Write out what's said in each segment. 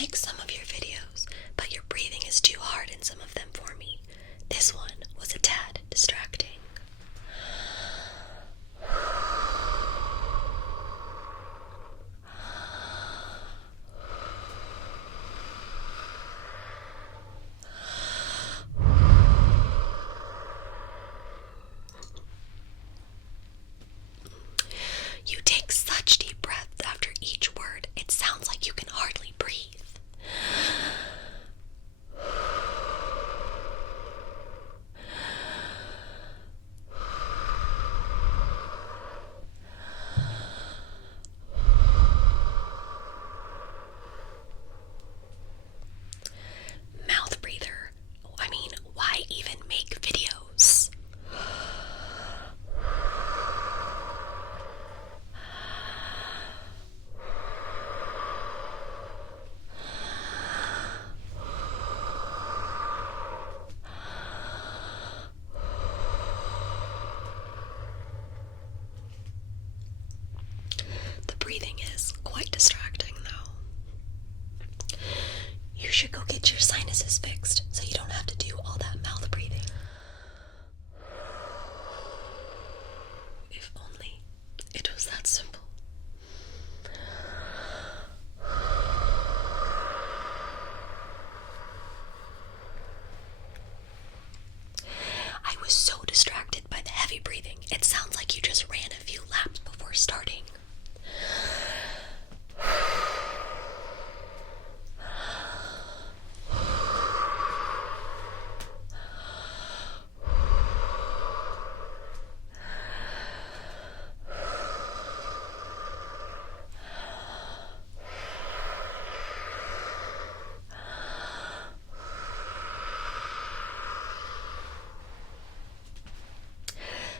like some of your videos, but your breathing is too hard in some of them for me. This one was a tad distracting. You take such deep breaths after each word, it sounds like you can hardly breathe. Mouth breather. I mean, why even make videos? The breathing is quite distracting, though. You should go get your sinuses fixed so you don't have to do all that mouth breathing. If only it was that simple. I was so distracted by the heavy breathing, it sounds like you just ran a few laps before starting.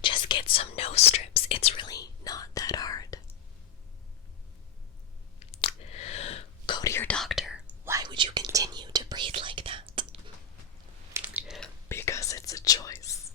Just get some nose strips. It's really not that hard. Go to your doctor. Why would you continue to breathe like that? Because it's a choice.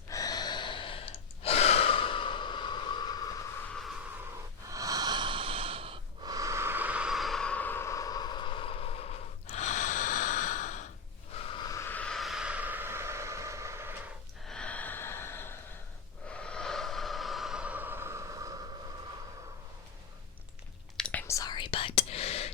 I'm sorry, but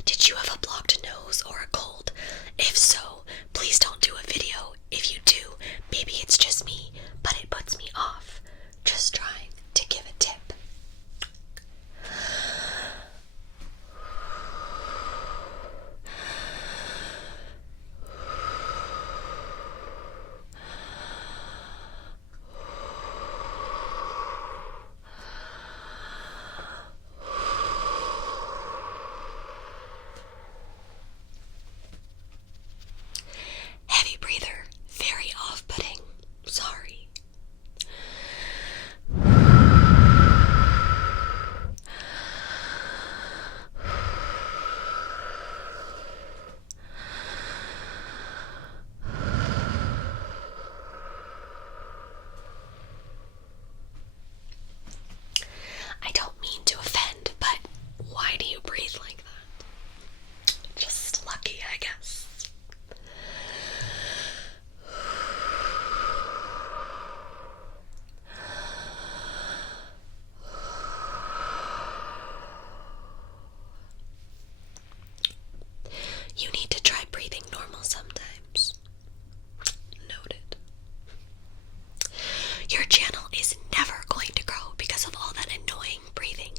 did you have a blocked nose or a cold? If so, please don't do a video. If you do, maybe it's just me, but it puts me off. Just trying to give a tip. Heavy breather, very off-putting. Sorry. I don't mean to offend, but why do you breathe like that? Just lucky, I guess. You need to try breathing normal sometimes. Noted. Your channel is never going to grow because of all that annoying breathing.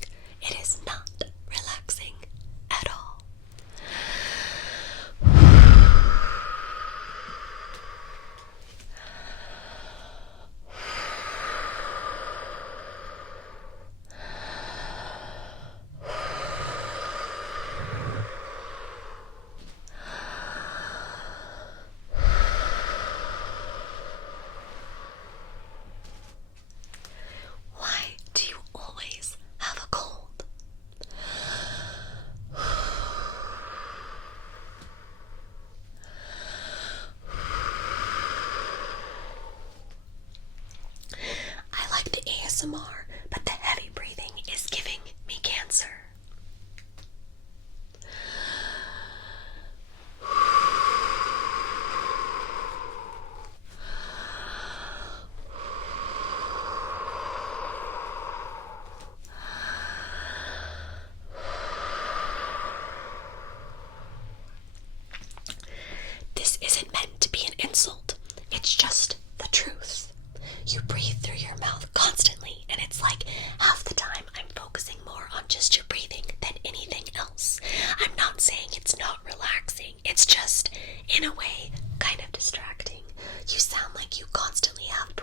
not saying it's not relaxing. It's just, in a way, kind of distracting. You sound like you constantly have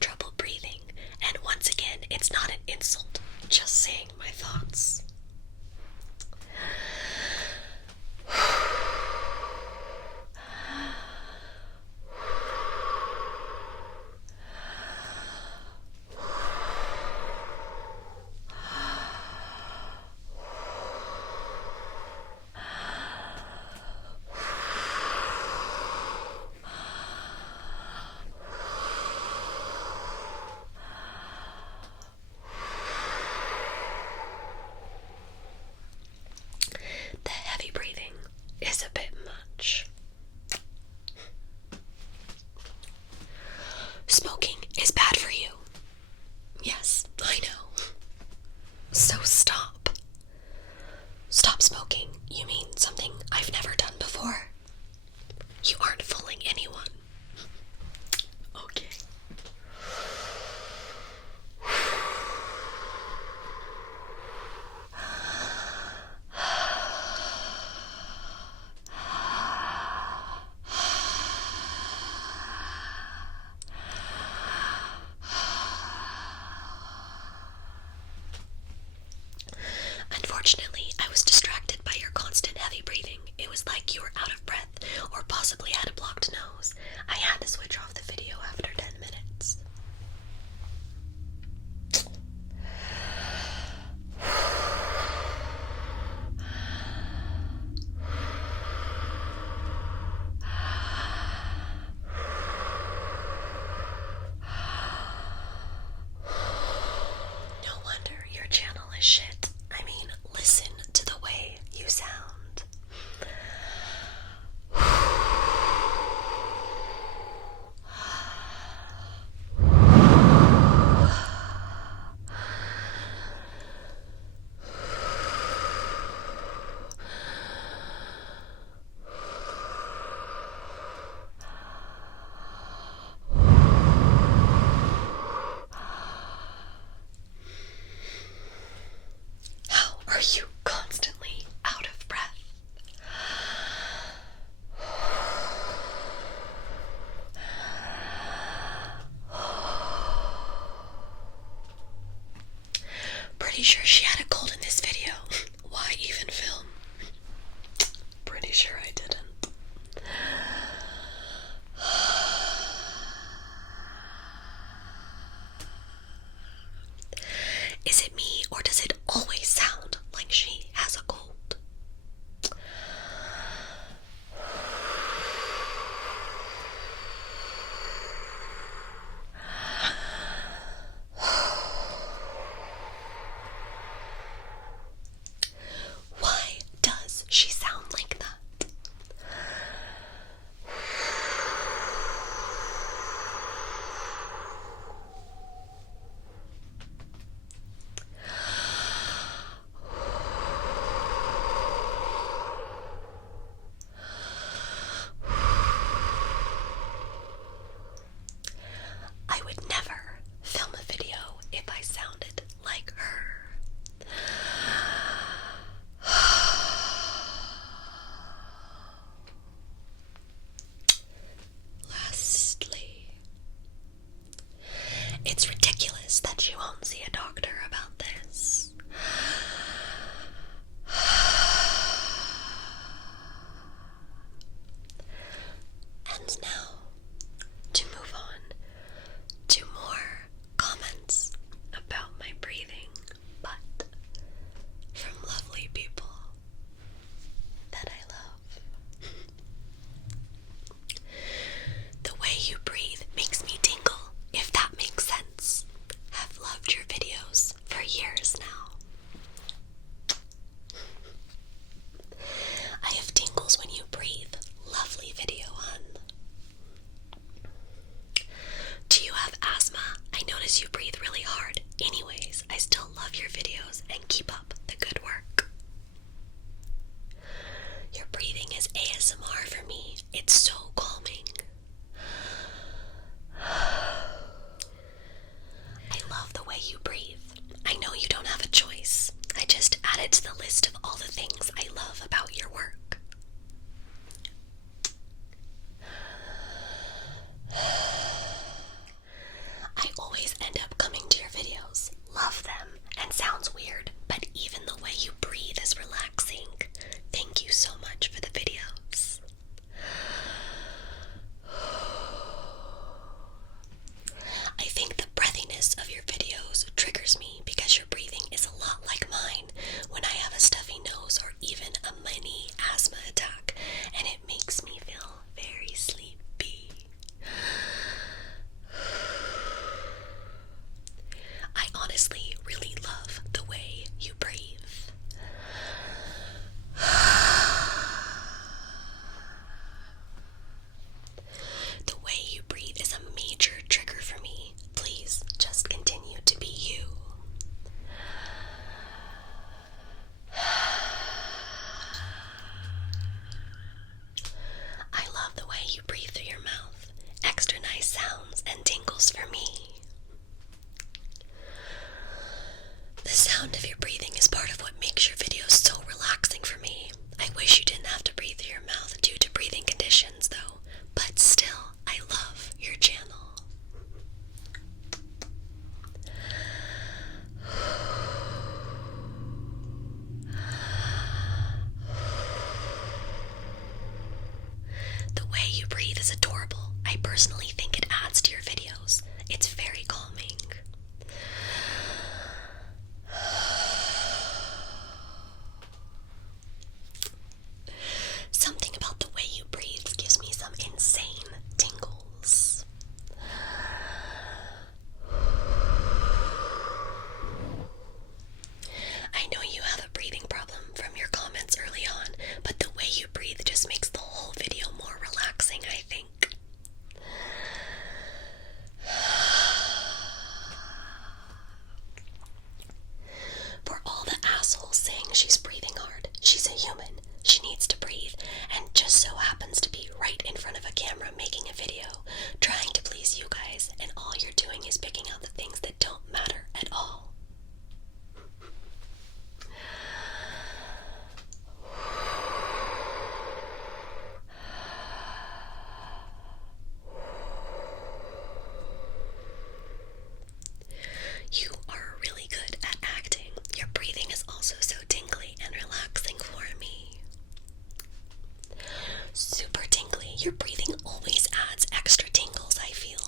trouble breathing. And once again, it's not an insult. Just saying my thoughts. The heavy breathing is a bit much. Smoking is bad for you. Yes, I know. So stop. Stop smoking. You mean something I've never done before? You aren't fooling anyone. Okay. Unfortunately, I was distracted by your constant heavy breathing. It was like you were out of breath, or possibly had a blocked nose. I had to switch off the video after 10 minutes. No wonder your channel is shit. I mean, listen to the way you sound. How are you constantly out of breath? Pretty sure she had a cold in this video. Why even film? Pretty sure I didn't. Is it me, or does it always sound like she has a cold? Your breathing always adds extra tingles, I feel.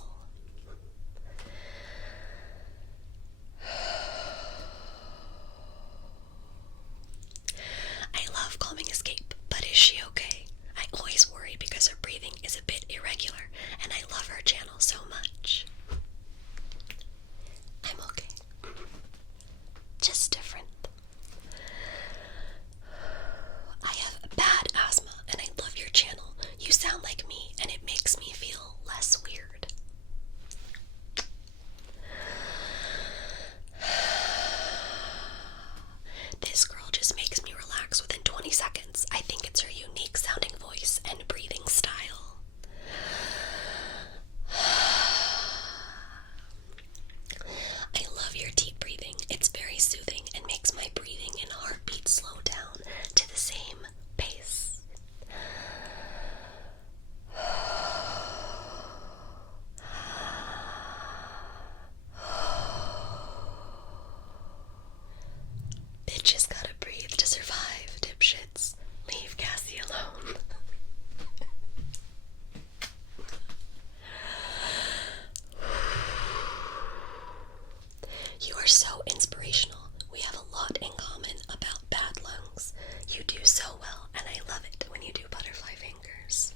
I love Calming Escape, but is she okay? I always worry because her breathing is a bit irregular, and I love her channel so much. I'm okay. Just different. I have bad asthma, and I love your channel. You sound like me, and it makes me feel less weird. This girl just makes me relax within 20 seconds. I think it's her unique sounding voice and breathing style. I love your deep breathing. It's very soothing and makes my breathing and heartbeat slow down to the same pace. Bitches gotta breathe to survive, dipshits. Leave Cassie alone. You are so inspirational. We have a lot in common about bad lungs. You do so well, and I love it when you do butterfly fingers.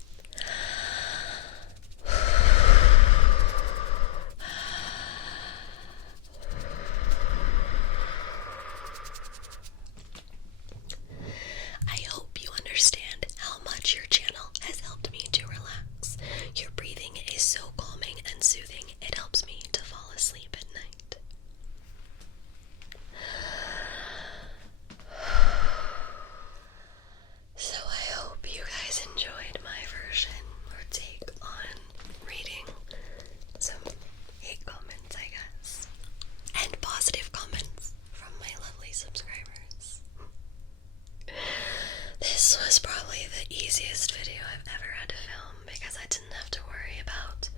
I hope you understand how much your channel has helped me to relax. Your breathing is so calming and soothing, it helps me to fall asleep at night. So I hope you guys enjoyed my version or take on reading some hate comments, I guess, and positive comments from my lovely subscribers. This was probably the easiest video I've ever had to film because I didn't have to worry about